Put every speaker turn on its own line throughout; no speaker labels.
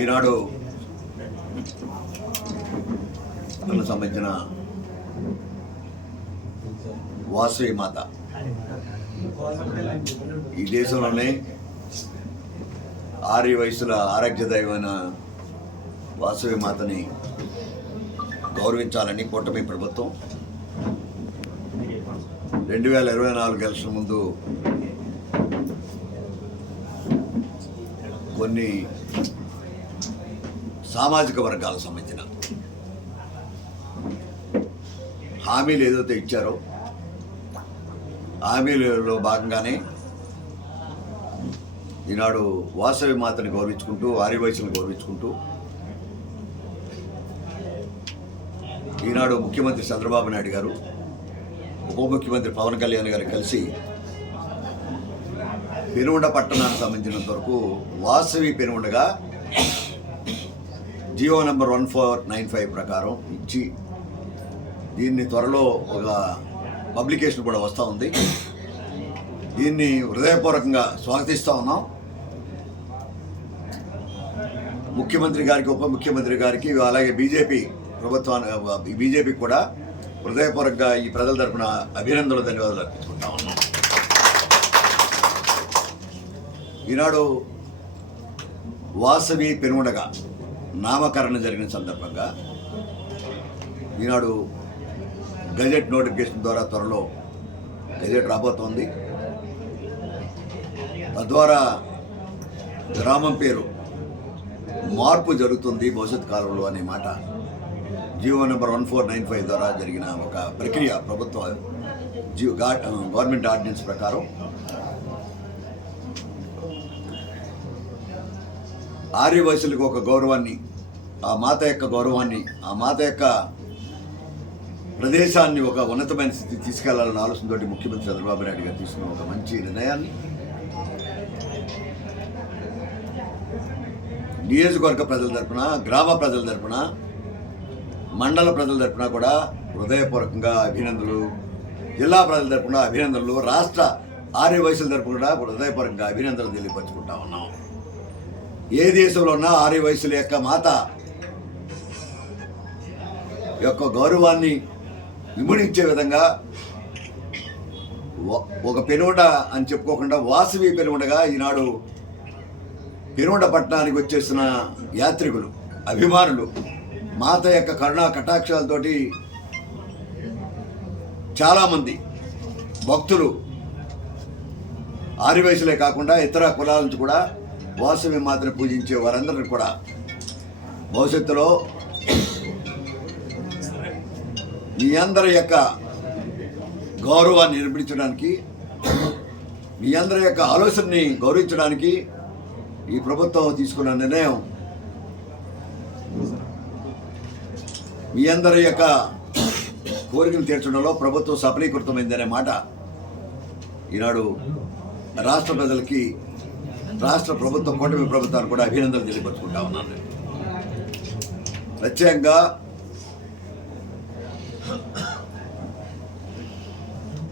ఈనాడు సంబంధించిన వాసవి మాత. ఈ దేశంలోనే ఆరి వయసుల ఆరోగ్య దైవమైన వాసవి మాతని గౌరవించాలని కూటమి ప్రభుత్వం. రెండు వేల ఇరవై నాలుగు ఎలక్షన్ ముందు కొన్ని సామాజిక వర్గాలకు సంబంధించిన హామీలు ఏదైతే ఇచ్చారో హామీలలో భాగంగానే ఈనాడు వాసవి మాతని గౌరవించుకుంటూ ఆర్యవయసుని గౌరవించుకుంటూ ఈనాడు ముఖ్యమంత్రి చంద్రబాబు నాయుడు గారు ఉప ముఖ్యమంత్రి పవన్ కళ్యాణ్ గారు కలిసి పెనుగొండ పట్టణానికి సంబంధించినంత వరకు Vasavi పెనుగొండగా GO number one four nine five ప్రకారం ఇచ్చి దీన్ని త్వరలో ఒక పబ్లికేషన్ కూడా వస్తూ ఉంది. దీన్ని హృదయపూర్వకంగా స్వాగతిస్తూ ఉన్నాం. ముఖ్యమంత్రి గారికి ఉప ముఖ్యమంత్రి గారికి అలాగే బీజేపీ ప్రభుత్వానికి బీజేపీకి కూడా హృదయపూర్వకంగా ఈ ప్రజల తరఫున అభినందనలు ధన్యవాదాలు అర్పించుకుంటా ఉన్నాం. ఈనాడు వాసవి పెనుగొండగా నామకరణం జరిగిన సందర్భంగా ఈనాడు గజెట్ నోటిఫికేషన్ ద్వారా త్వరలో గజెట్ రాబోతోంది. తద్వారా గ్రామం పేరు మార్పు జరుగుతుంది భవిష్యత్ కాలంలో అనే మాట GO number one four nine five ద్వారా జరిగిన ఒక ప్రక్రియ ప్రభుత్వ జియో గవర్నమెంట్ ఆర్డినెన్స్ ప్రకారం. ఆర్యవయసులకు ఒక గౌరవాన్ని ఆ మాత యొక్క గౌరవాన్ని ఆ మాత యొక్క ప్రదేశాన్ని ఒక ఉన్నతమైన స్థితి తీసుకెళ్ళాలన్న ఆలోచనతోటి ముఖ్యమంత్రి చంద్రబాబు నాయుడు గారు తీసుకున్న ఒక మంచి నిర్ణయాన్ని నియోజకవర్గ ప్రజల తరపున గ్రామ ప్రజల తరపున మండల ప్రజల తరపున కూడా హృదయపూర్వకంగా అభినందనలు. జిల్లా ప్రజల తరపున అభినందనలు. రాష్ట్ర ఆర్య తరపున కూడా హృదయపూర్వకంగా అభినందనలు తెలియపరుచుకుంటా ఉన్నాం. ఏ దేశంలో ఉన్నా ఆర్య వయసుల యొక్క మాత యొక్క గౌరవాన్ని ఇముడించే విధంగా ఒక పెనుగొండ అని చెప్పుకోకుండా వాసవి పెనుగొండగా ఈనాడు పెనుగొండ పట్టణానికి వచ్చేసిన యాత్రికులు అభిమానులు మాత యొక్క కరుణా కటాక్షాలతోటి చాలామంది భక్తులు ఆదివాసులే కాకుండా ఇతర కులాల నుంచి కూడా వాసవి మాత్రం పూజించే వారందరిని కూడా భవిష్యత్తులో మీ అందరి యొక్క గౌరవాన్ని నిర్మించడానికి మీ అందరి యొక్క ఆలోచనని గౌరవించడానికి ఈ ప్రభుత్వం తీసుకున్న నిర్ణయం మీ అందరి యొక్క కోరికలు తీర్చడంలో ప్రభుత్వం సఫలీకృతమైందనే మాట ఈనాడు రాష్ట్ర ప్రజలకి రాష్ట్ర ప్రభుత్వం కూటమి ప్రభుత్వాన్ని కూడా అభినందనలు తెలియపరుచుకుంటా ఉన్నాను నేను. ప్రత్యేకంగా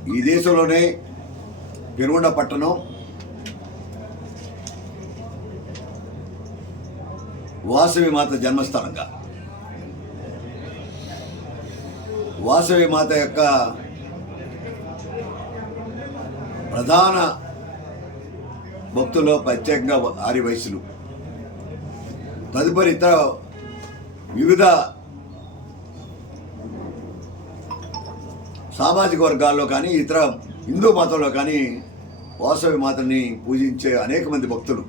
ఈ దేశంలోనే పెనుగొండ పట్టణం వాసవి మాత జన్మస్థానంగా వాసవి మాత యొక్క ప్రధాన భక్తుల్లో ప్రత్యేకంగా ఆరి వయసులు తదుపరి ఇతర వివిధ సామాజిక వర్గాల్లో కానీ ఇతర హిందూ మతంలో కానీ వాసవి మాతని పూజించే అనేక మంది భక్తులు.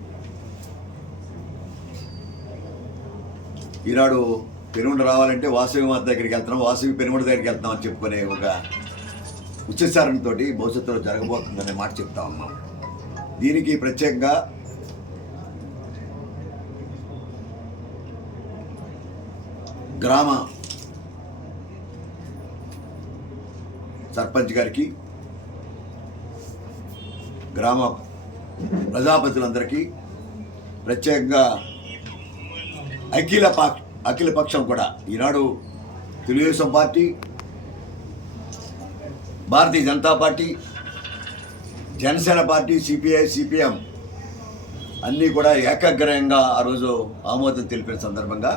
ఈనాడు పెనుగొండ రావాలంటే వాసవి మాత దగ్గరికి వెళ్తున్నాం వాసవి పెనుగొండ దగ్గరికి వెళ్తున్నాం అని చెప్పుకునే ఒక ఉచ్చారణతోటి భవిష్యత్తులో జరగబోతుందనే మాట చెప్తా ఉన్నాం దీనికి ప్రత్యేకంగా గ్రామ సర్పంచ్ గారికి గ్రామ ప్రజాపతులందరికీ ప్రత్యేకంగా అఖిల పక్ష అఖిల పక్షం కూడా ఈనాడు Telugu Desam party Bharatiya Janata party Jana Sena party CPI CPM అన్నీ కూడా ఏకాగ్రయంగా ఆ రోజు ఆమోదం తెలిపిన సందర్భంగా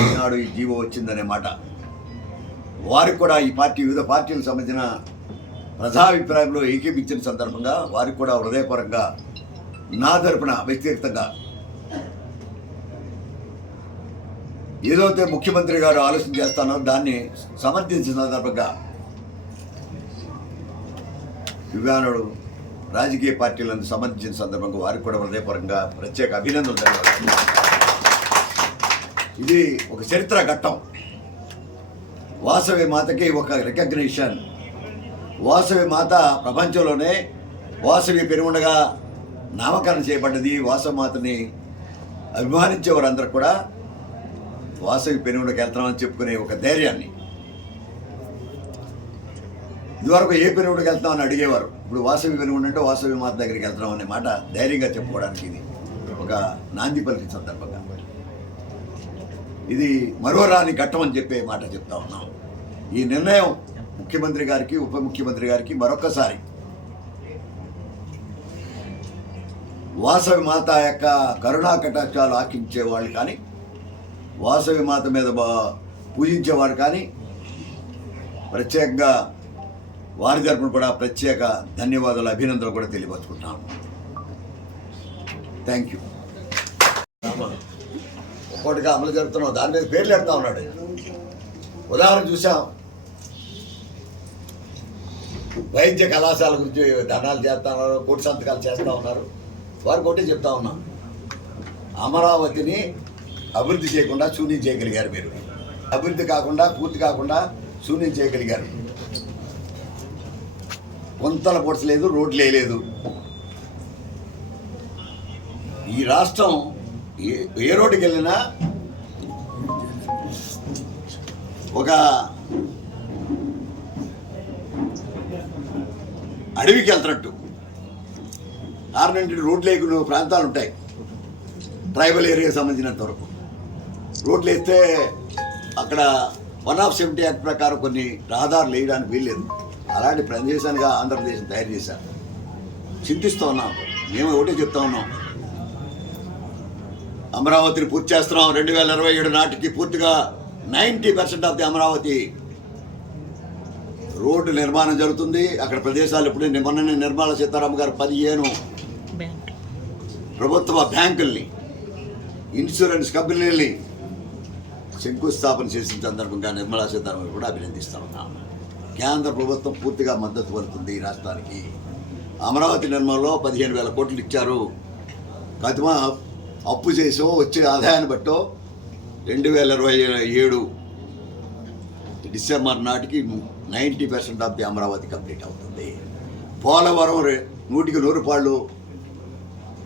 ఈనాడు ఈ జీవో వచ్చిందనే మాట. వారికి కూడా ఈ పార్టీ వివిధ పార్టీలకు సంబంధించిన ప్రజాభిప్రాయంలో ఏకీపించిన సందర్భంగా వారికి కూడా హృదయపరంగా నా తరపున వ్యక్తిగతంగా ఏదైతే ముఖ్యమంత్రి గారు ఆలోచన చేస్తానో దాన్ని సమర్థించిన సందర్భంగా దివ్యాంగుడు రాజకీయ పార్టీలను సమర్థించిన సందర్భంగా వారికి కూడా హృదయపరంగా ప్రత్యేక అభినందనలు తెలియజేస్తున్నాను. ఇది ఒక చరిత్ర ఘట్టం. వాసవి మాతకి ఒక రికగ్నిషన్. వాసవి మాత ప్రపంచంలోనే వాసవి పెరుగుండగా నామకరణం చేయబడ్డది. వాసవి మాతని అభిమానించే వారందరూ కూడా వాసవి పెనుగుండకి వెళ్తామని చెప్పుకునే ఒక ధైర్యాన్ని. ఇదివరకు ఏ పెరుగుండకి వెళ్తామని అడిగేవారు? ఇప్పుడు వాసవి పెరుగుండ అంటే వాసవి మాత దగ్గరికి వెళ్తాం అనే మాట ధైర్యంగా చెప్పుకోవడానికి ఇది ఒక నాంది పలికి సందర్భంగా. ఇది మరోరాని ఘట్టం అని చెప్పే మాట చెప్తా ఉన్నాం. ఈ నిర్ణయం ముఖ్యమంత్రి గారికి ఉప ముఖ్యమంత్రి గారికి మరొకసారి వాసవి మాత యొక్క కరుణా కటాక్షాలు ఆకించే వాళ్ళు కానీ వాసవి మాత మీద బా- పూజించేవాడు కానీ ప్రత్యేకంగా వారి తరపున కూడా ప్రత్యేక ధన్యవాదాలు అభినందనలు కూడా తెలియపరుచుకుంటున్నాను. థ్యాంక్ యూ ఒక్కోటిగా అమలు జరుపుతున్నాం దాని మీద పేర్లు పెడతా ఉన్నాడు ఉదాహరణ చూసాం వైద్య కళాశాల గురించి ధర్నాలు చేస్తా ఉన్నారు కోటి సంతకాలు చేస్తూ ఉన్నారు. వారికి ఒకటే చెప్తా ఉన్నాం. అమరావతిని అభివృద్ధి చేయకుండా శూన్యం చేయగలిగారు మీరు. అభివృద్ధి కాకుండా పూర్తి కాకుండా శూన్యం చేయగలిగారు. కొంతల పొడసలేదు రోడ్లు వేయలేదు ఈ రాష్ట్రం ఏ ఏ రోడ్డుకి వెళ్ళినా ఒక అడవికి వెళ్తున్నట్టు. ఆరునంటి రోడ్లు లేకున్న ప్రాంతాలు ఉంటాయి. ట్రైబల్ ఏరియాకి సంబంధించినంత వరకు. రోడ్లు వేస్తే అక్కడ వన్ ఆఫ్ సెవెంటీ యాక్ట్ ప్రకారం కొన్ని రహదారులు వేయడానికి వీల్లేదు. అలాంటి ప్రదేశానికి ఆంధ్రప్రదేశ్ తయారు చేశారు. చింతిస్తూ ఉన్నాం. మేము ఒకటే చెప్తా ఉన్నాం. అమరావతిని పూర్తి చేస్తున్నాం. రెండు వేల ఇరవై ఏడు నాటికి పూర్తిగా ninety percent of the Amaravati road నిర్మాణం జరుగుతుంది. అక్కడ ప్రదేశాలు ఇప్పుడు మొన్ననే నిర్మలా సీతారామ గారు పదిహేను ప్రభుత్వ బ్యాంకుల్ని ఇన్సూరెన్స్ కంపెనీల్ని శంకుస్థాపన చేసిన సందర్భంగా నిర్మలా సీతారామన్ కూడా అభినందిస్తా ఉన్నాం. కేంద్ర ప్రభుత్వం పూర్తిగా మద్దతు పడుతుంది ఈ రాష్ట్రానికి. అమరావతి నిర్మాణంలో పదిహేను వేల కోట్లు ఇచ్చారు. కతిమా అప్పు చేసో వచ్చే ఆదాయాన్ని బట్టో రెండు వేల ఇరవై ఏడు డిసెంబర్ నాటికి ninety percent of the Amaravati complete అవుతుంది. పోలవరం నూటికి నూరు పాళ్ళు.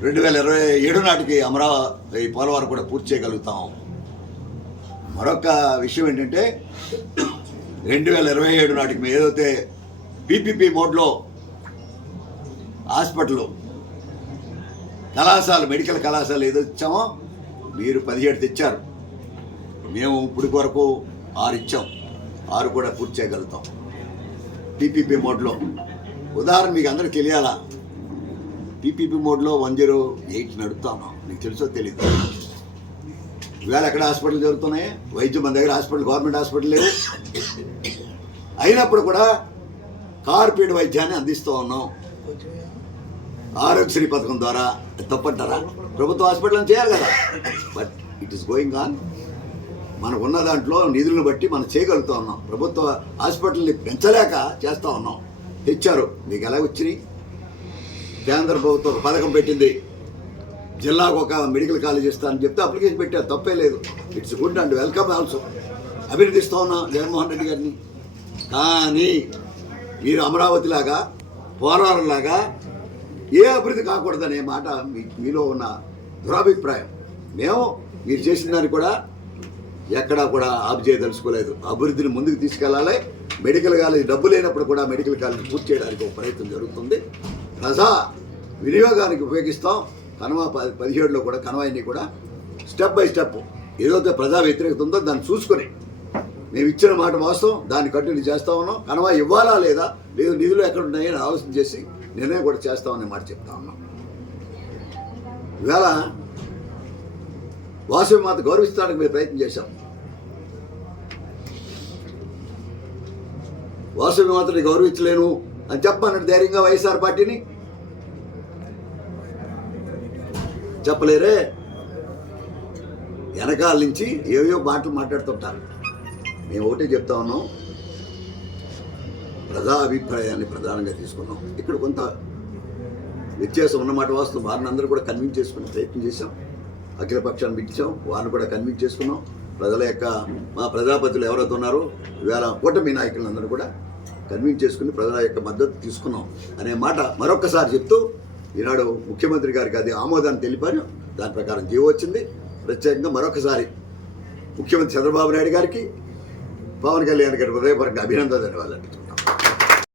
రెండు వేల ఇరవై ఏడు నాటికి అమరావతి పోలవరం కూడా పూర్తి చేయగలుగుతాం. మరొక విషయం ఏంటంటే రెండు వేల ఇరవై ఏడు నాటికి మేము ఏదైతే పీపీపీ మోడ్లో హాస్పిటల్ కళాశాల మెడికల్ కళాశాల ఏదో ఇచ్చామో మీరు పదిహేడు తెచ్చారు. మేము ఇప్పటి వరకు ఆరు ఇచ్చాం. ఆరు కూడా పూర్తి చేయగలుగుతాం. పీపీపీ మోడ్లో. ఉదాహరణ మీకు అందరికి తెలియాలా? పీపీపీ మోడ్లో వన్ జీరో ఎయిట్ నడుపుతాను మీకు తెలుసో తెలియదు ఇవాళ ఎక్కడ హాస్పిటల్ జరుగుతున్నాయి? వైద్యం మన దగ్గర హాస్పిటల్ గవర్నమెంట్ హాస్పిటల్ లేవు. అయినప్పుడు కూడా కార్పొరేట్ వైద్యాన్ని అందిస్తూ ఉన్నాం. ఆరోగ్యశ్రీ పథకం ద్వారా. తప్పంటారా? ప్రభుత్వ హాస్పిటల్ చేయాలి కదా. But it is going on మనకు ఉన్న దాంట్లో నిధులను బట్టి మనం చేయగలుగుతూ ఉన్నాం. ప్రభుత్వ హాస్పిటల్ని పెంచలేక చేస్తూ ఉన్నాం. తెచ్చారు. మీకు ఎలా వచ్చినాయి? కేంద్ర ప్రభుత్వం పథకం పెట్టింది. జిల్లాకు ఒక మెడికల్ కాలేజ్ ఇస్తానని చెప్తే అప్లికేషన్ పెట్టారు తప్పే లేదు. It's good and welcome also అభినందిస్తా ఉన్నాం జగన్మోహన్ రెడ్డి గారిని. కానీ మీరు అమరావతి లాగా పోలవరం ఏ అభివృద్ధి కాకూడదనే మాట మీ మీలో ఉన్న దురాభిప్రాయం. మేము మీరు చేసిన దాన్ని కూడా ఎక్కడా కూడా ఆపు చేయదలుచుకోలేదు. అభివృద్ధిని ముందుకు తీసుకెళ్ళాలి. మెడికల్ కాలేజ్ డబ్బు లేనప్పుడు కూడా మెడికల్ కాలేజ్ పూర్తి చేయడానికి ఒక ప్రయత్నం జరుగుతుంది. ప్రజా వినియోగానికి ఉపయోగిస్తాం. కనుమ పది పదిహేడులో కూడా కనవాయిని కూడా స్టెప్ బై స్టెప్ ఏదైతే ప్రజా వ్యతిరేకత ఉందో దాన్ని చూసుకొని మేము ఇచ్చిన మాట వాస్తవం దాన్ని కంటిన్యూ చేస్తా ఉన్నాం. కనవా ఇవ్వాలా లేదా? లేదు నిధులు ఎక్కడ ఉన్నాయని ఆలోచన చేసి నిర్ణయం కూడా చేస్తామని మాట చెప్తా ఉన్నాం. ఇవాళ వాసవి మాత గౌరవించడానికి మేము ప్రయత్నం చేశాం. వాసవి మాతని గౌరవించలేను అని చెప్పమన్నాడు ధైర్యంగా వైఎస్ఆర్ పార్టీని. చెప్పలేరే? వెనకాల నుంచి ఏవో మాటలు మాట్లాడుతుంటారు. మేము ఒకటే చెప్తా ఉన్నాం. ప్రజా అభిప్రాయాన్ని ప్రధానంగా తీసుకున్నాం. ఇక్కడ కొంత వ్యత్యాసం ఉన్నమాట వాస్తవం. వారిని అందరూ కూడా కన్విన్స్ చేసుకునే ప్రయత్నం చేశాం. అఖిల పక్షాన్ని పిలిచాం. వారిని కూడా కన్విన్స్ చేసుకున్నాం. ప్రజల యొక్క మా ప్రజాపతులు ఎవరైతే ఉన్నారో ఇవాళ కూటమి నాయకులందరూ కూడా కన్విన్స్ చేసుకుని ప్రజల యొక్క మద్దతు తీసుకున్నాం. అనే మాట మరొక్కసారి చెప్తూ ఈనాడు ముఖ్యమంత్రి గారికి అది ఆమోదాన్ని తెలిపారు. దాని ప్రకారం జీవో వచ్చింది. ప్రత్యేకంగా మరొకసారి ముఖ్యమంత్రి చంద్రబాబు నాయుడు గారికి పవన్ కళ్యాణ్ గారి హృదయపరంగా అభినందన వాళ్ళండి